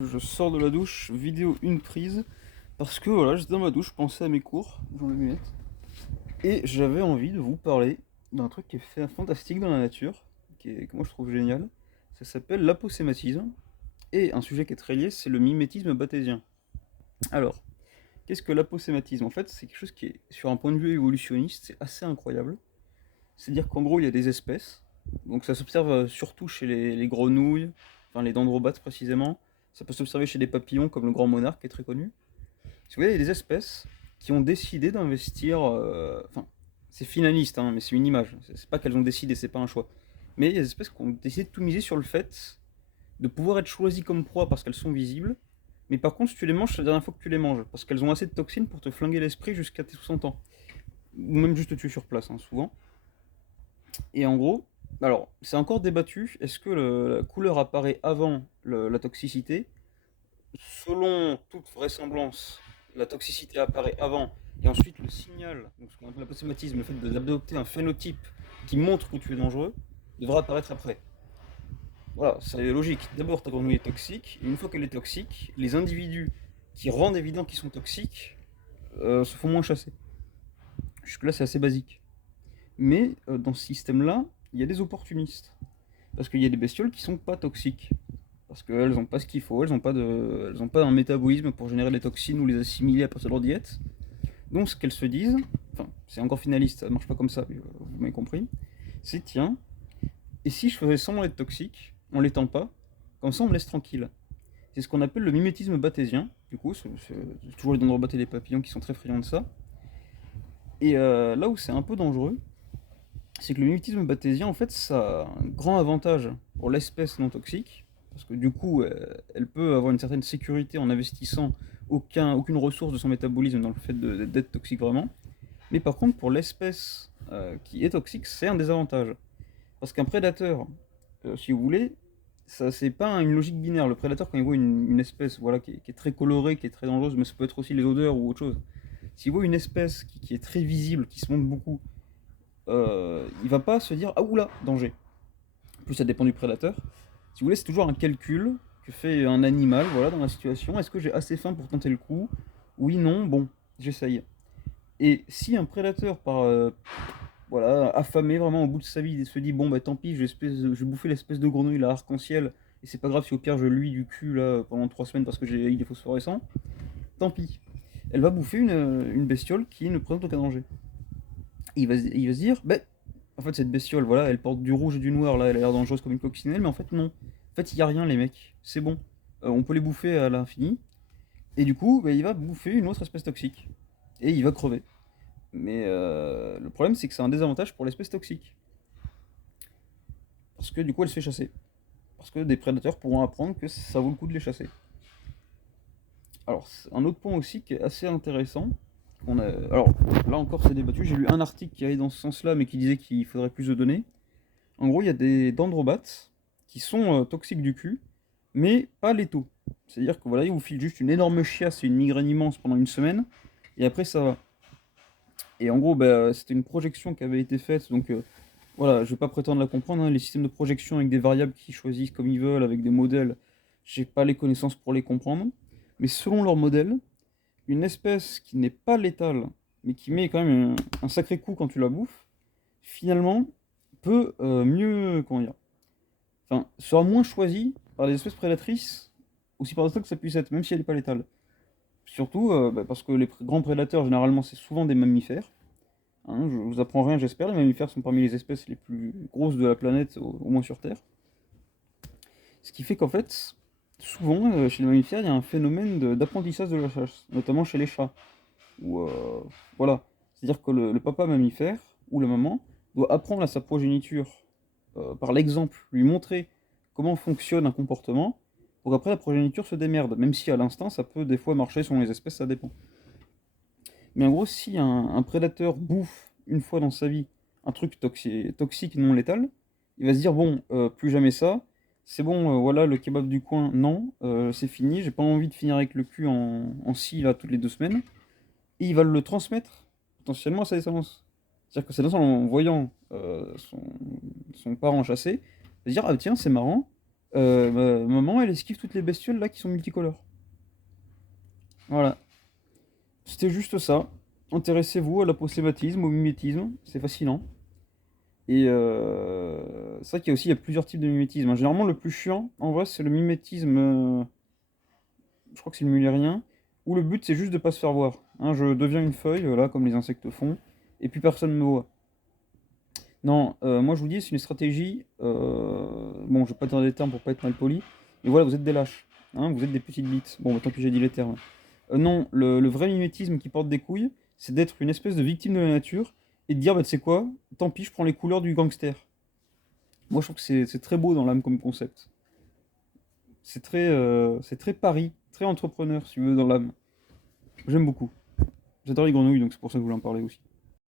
Je sors de la douche, vidéo une prise, parce que voilà, j'étais dans ma douche, je pensais à mes cours, dans les lunettes, et j'avais envie de vous parler d'un truc qui est fait fantastique dans la nature, que moi je trouve génial. Ça s'appelle l'aposématisme, et un sujet qui est très lié, c'est le mimétisme bathésien. Alors, qu'est-ce que l'aposématisme? En fait, c'est quelque chose qui est, sur un point de vue évolutionniste, c'est assez incroyable. C'est-à-dire qu'en gros, il y a des espèces, donc ça s'observe surtout chez les grenouilles, enfin les dendrobates précisément. Ça peut s'observer chez des papillons comme le grand monarque qui est très connu. Si vous voyez, il y a des espèces qui ont décidé d'investir. Enfin, c'est finaliste, hein, mais c'est une image. C'est pas qu'elles ont décidé, c'est pas un choix. Mais il y a des espèces qui ont décidé de tout miser sur le fait de pouvoir être choisies comme proie parce qu'elles sont visibles. Mais par contre, si tu les manges, c'est la dernière fois que tu les manges. Parce qu'elles ont assez de toxines pour te flinguer l'esprit jusqu'à tes 60 ans. Ou même juste te tuer sur place, hein, souvent. Et en gros, alors, c'est encore débattu. Est-ce que la couleur apparaît avant la toxicité? Selon toute vraisemblance, la toxicité apparaît avant, et ensuite le signal, donc ce qu'on appelle l'aposématisme, le fait d'adopter un phénotype qui montre que tu es dangereux, devra apparaître après. Voilà, c'est logique. D'abord, ta grenouille est toxique, et une fois qu'elle est toxique, les individus qui rendent évident qu'ils sont toxiques se font moins chasser. Jusque-là, c'est assez basique. Mais dans ce système-là, il y a des opportunistes. Parce qu'il y a des bestioles qui sont pas toxiques. Parce qu'elles n'ont pas ce qu'il faut, elles ont pas un métabolisme pour générer des toxines ou les assimiler à partir de leur diète. Donc ce qu'elles se disent, enfin c'est encore finaliste, ça ne marche pas comme ça, mais, vous m'avez compris, c'est tiens, et si je faisais semblant d'être toxique, en l'étant pas, comme ça on me laisse tranquille. C'est ce qu'on appelle le mimétisme bathésien, du coup, c'est toujours les dendrobates et les papillons qui sont très friands de ça. Et là où c'est un peu dangereux, c'est que le mimétisme bathésien, en fait, ça a un grand avantage pour l'espèce non toxique, parce que du coup, elle peut avoir une certaine sécurité en investissant aucune ressource de son métabolisme dans le fait d'être toxique vraiment. Mais par contre, pour l'espèce qui est toxique, c'est un désavantage. Parce qu'un prédateur, si vous voulez, ça c'est pas une logique binaire. Le prédateur, quand il voit une espèce voilà, qui est très colorée, qui est très dangereuse, mais ça peut être aussi les odeurs ou autre chose. S'il voit une espèce qui est très visible, qui se montre beaucoup, il va pas se dire ah oula, danger. En plus, ça dépend du prédateur. Si vous voulez, c'est toujours un calcul que fait un animal voilà, dans la situation. Est-ce que j'ai assez faim pour tenter le coup? Oui, non, bon, j'essaye. Et si un prédateur, voilà, affamé vraiment au bout de sa vie, il se dit bon, bah tant pis, je vais bouffer l'espèce de grenouille là, arc-en-ciel, et c'est pas grave si au pire je lui du cul là pendant 3 semaines parce que j'ai eu des phosphorescents, tant pis. Elle va bouffer une bestiole qui ne présente aucun danger. Et il va se dire, bah, en fait, cette bestiole, voilà, elle porte du rouge et du noir, là, elle a l'air dangereuse comme une coccinelle, mais en fait, non. En fait, il n'y a rien, les mecs. C'est bon. On peut les bouffer à l'infini. Et du coup, bah, il va bouffer une autre espèce toxique. Et il va crever. Mais le problème, c'est que c'est un désavantage pour l'espèce toxique. Parce que du coup, elle se fait chasser. Parce que des prédateurs pourront apprendre que ça vaut le coup de les chasser. Alors, un autre point aussi qui est assez intéressant. Alors, là encore, c'est débattu. J'ai lu un article qui allait dans ce sens-là, mais qui disait qu'il faudrait plus de données. En gros, il y a des dendrobates qui sont toxiques du cul, mais pas létaux. C'est-à-dire que voilà, ils vous filent juste une énorme chiasse et une migraine immense pendant une semaine, et après ça va. Et en gros, bah, c'était une projection qui avait été faite, donc voilà, je vais pas prétendre la comprendre, hein. Les systèmes de projection avec des variables qui choisissent comme ils veulent, avec des modèles, j'ai pas les connaissances pour les comprendre. Mais selon leur modèle, une espèce qui n'est pas létale, mais qui met quand même un sacré coup quand tu la bouffes, finalement, peut mieux, comment dire, enfin, sera moins choisie par les espèces prédatrices, aussi paradoxal que ça puisse être, même si elle n'est pas létale. Surtout bah, parce que les grands prédateurs, généralement, c'est souvent des mammifères. Hein, je vous apprends rien, j'espère. Les mammifères sont parmi les espèces les plus grosses de la planète, au moins sur Terre. Ce qui fait qu'en fait, souvent, chez les mammifères, il y a un phénomène d'apprentissage de la chasse, notamment chez les chats. Où, voilà. C'est-à-dire que le papa mammifère, ou la maman, doit apprendre à sa progéniture, par l'exemple, lui montrer comment fonctionne un comportement, pour qu'après la progéniture se démerde. Même si à l'instinct, ça peut des fois marcher selon les espèces, ça dépend. Mais en gros, si un prédateur bouffe une fois dans sa vie un truc toxique non létal, il va se dire bon, plus jamais ça. C'est bon, voilà le kebab du coin, non, c'est fini. J'ai pas envie de finir avec le cul en scie là toutes les 2 semaines. Et il va le transmettre potentiellement à sa descendance. C'est-à-dire que sa descendance, en voyant son parent chasser, va se dire ah tiens c'est marrant, Ma maman, elle esquive toutes les bestioles là qui sont multicolores. Voilà. C'était juste ça. Intéressez-vous à l'apostématisme, au mimétisme, c'est fascinant. Et c'est vrai qu'il y a aussi il y a plusieurs types de mimétisme, hein. Généralement, le plus chiant, en vrai, c'est le mimétisme, je crois que c'est le mullérien, où le but c'est juste de pas se faire voir, hein. Je deviens une feuille, là, comme les insectes font, et puis personne ne me voit. Non, moi je vous dis, c'est une stratégie. Bon, je vais pas dire des termes pour pas être mal poli, mais voilà, vous êtes des lâches, hein, vous êtes des petites bites. Bon, bah, tant pis, j'ai dit les termes. Non, le vrai mimétisme qui porte des couilles, c'est d'être une espèce de victime de la nature et de dire, bah, tu sais quoi, tant pis, je prends les couleurs du gangster. Moi, je trouve que c'est très beau dans l'âme comme concept. C'est très pari, très entrepreneur, si vous veux, dans l'âme. J'aime beaucoup. J'adore les grenouilles, donc c'est pour ça que je voulais en parler aussi.